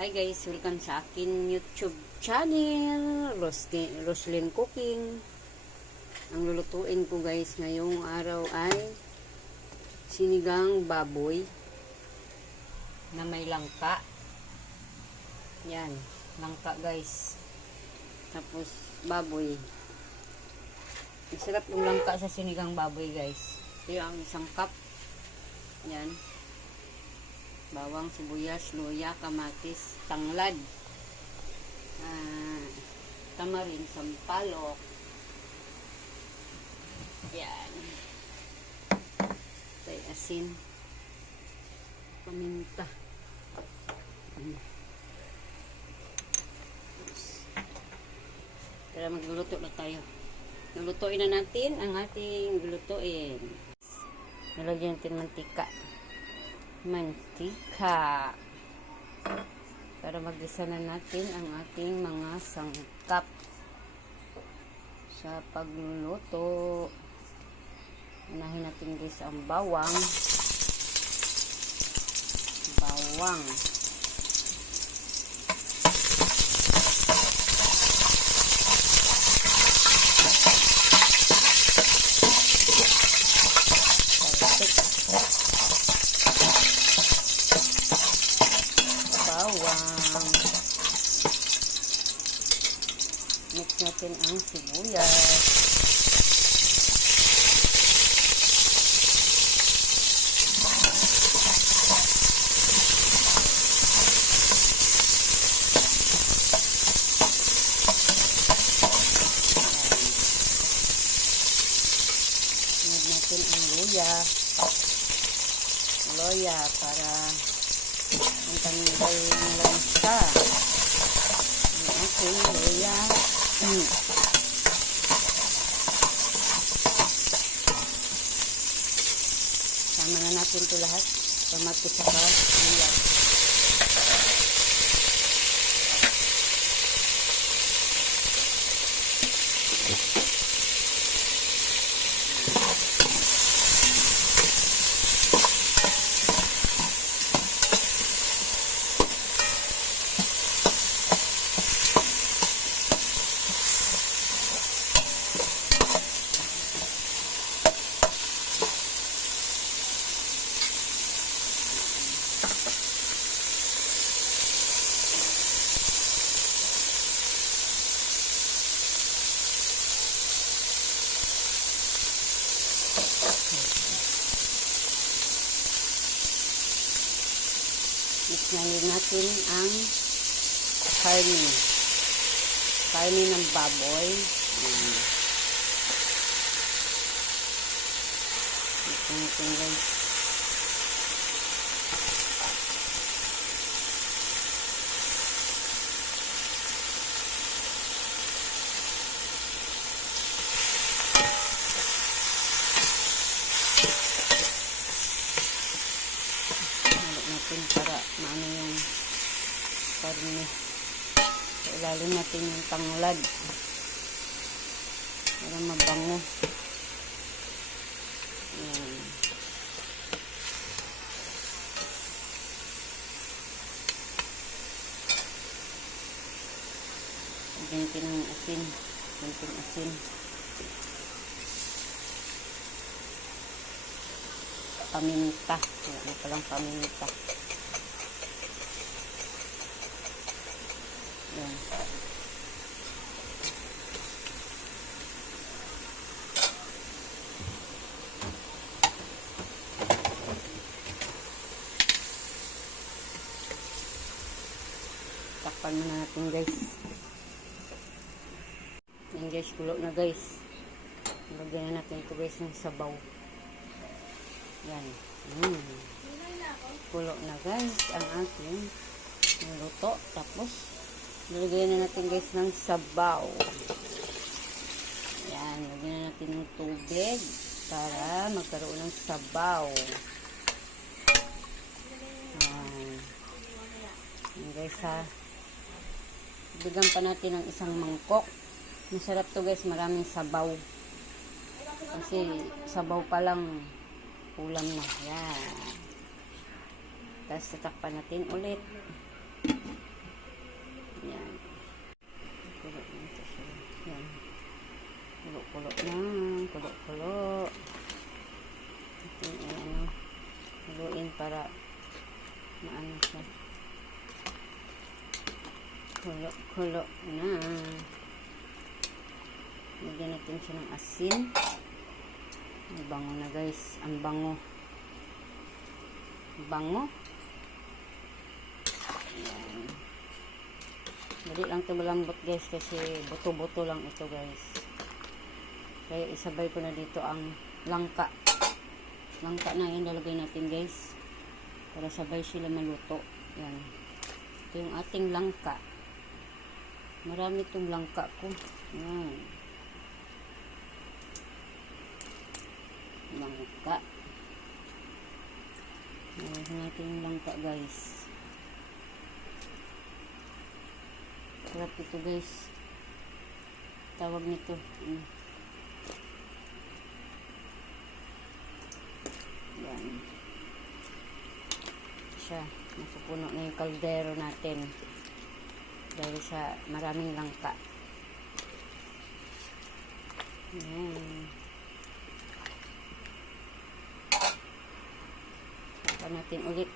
Hi guys, welcome sa akin YouTube channel, Roslyn Cooking. Ang lulutuin ko guys ngayong araw ay sinigang baboy na may langka. Yan, langka guys. Tapos baboy. Masarap yung langka sa sinigang baboy guys. Ito yung isang cup. Yan. Bawang, sibuyas, luya, kamatis, tanglad, tamarin, sampalok. Yan. Tay asin, paminta. Tara, magluluto na tayo. Lulutuin na natin ang ating lulutuin. Nalagyan natin mantika para mag-isa na natin ang ating mga sangkap sa pagluluto. Unahin natin guys ang bawang mix natin ang sibuyas, sunod natin ang luya para ang tanggal ng lansa ang ating luya. Sama na natin ito lahat. Kamatis sa luya. Mix natin ang karne ng baboy. Mix natin guys. Para maano yung karne. So, ilalim natin yung tanglad para mabango. Ayan. Ganyan ng asin. Ganyan asin. Paminta. Wala palang paminta. Yan. Takpan muna natin guys. Yan guys, kulo na guys. Lagyan na natin ito guys ng sabaw. Yan. Kulo na guys ang ating niluto. Tapos lagyan na natin guys ng sabaw. Yan. Lagyan na natin ng tubig para magkaroon ng sabaw. Yan. Yan guys ha. Bigyan pa natin ng isang mangkok. Masarap to guys. Maraming sabaw. Kasi sabaw pa lang ulam na. Yan. Tapos tatakpan natin ulit. Kulo-kulo. Natin ano, haluin para maano siya. Kulo-kulo na. Lagyan natin siya ng asin. Ang bango na guys. Ang bango. Bango. Ayan. Dali lang ito malambot guys kasi buto-buto lang ito guys. Kaya isabay ko na dito ang langka. Langka na yan lalagay natin guys. Para sabay sila maluto. Yan. Ito yung ating langka. Marami itong langka ko. Yan. Langka. Mayroon natin yung langka guys. Sarap ito guys. Tawag nito. Yan. Siya. Napupuno na yung kaldero natin. Dahil sa maraming langka. Yan. Saka natin ulit.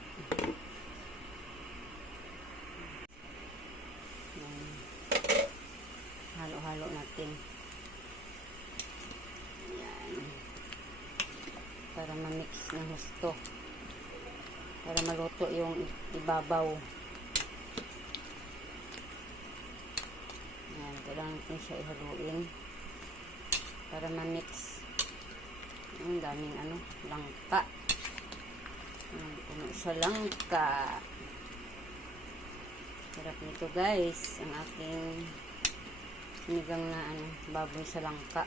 Yan. Halo-halo natin. Yan. Para ma-mix na husto. Para maluto yung ibabaw. Yan. Kailangan natin siya ihaluin. Para ma-mix. Ang daming ano, langka. Puno sa langka. Sarap nito guys. Ang aking sinigang na ano, baboy sa langka.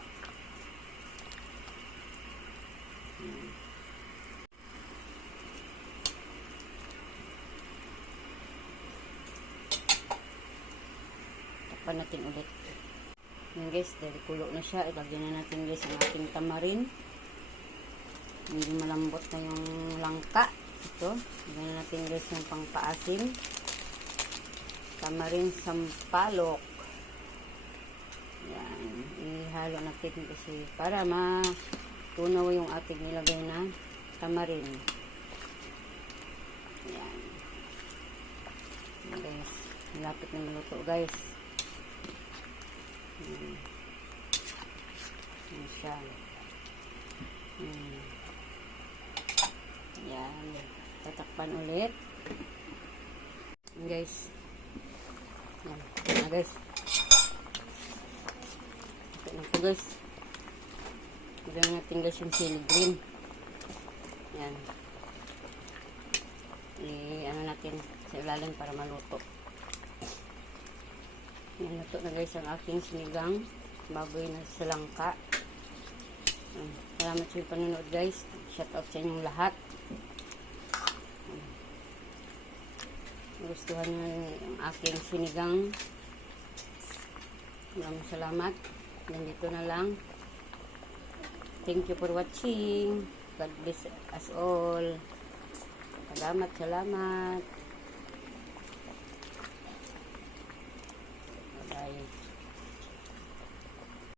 Takpan natin ulit. Yan guys, dahil kulo na siya. Ilagyan na natin guys ang ating tamarin. Hindi malambot na yung langka. Ito. Ilagyan na natin guys yung pangpaasim. Tamarin sampalok. Yan. Ihalo natin kasi para matunaw yung ating nilagay na tamarin. Yan. Yan guys. Malapit na maluto guys. Yan siya. Yan. Tatakpan ulit. Yan guys. Yan. Yan na guys. Okay na ito guys. Lagyan natin guys yung chili green. Yan. Ano natin sa ilalim para maluto. Yan, luto na guys ang aking sinigang. Baboy na sa langka. Salamat sa yung panonood guys. Shout out sa inyong lahat. Gustuhan nyo yung aking sinigang. Maraming salamat. Nandito na lang. Thank you for watching. God bless us all. Salamat.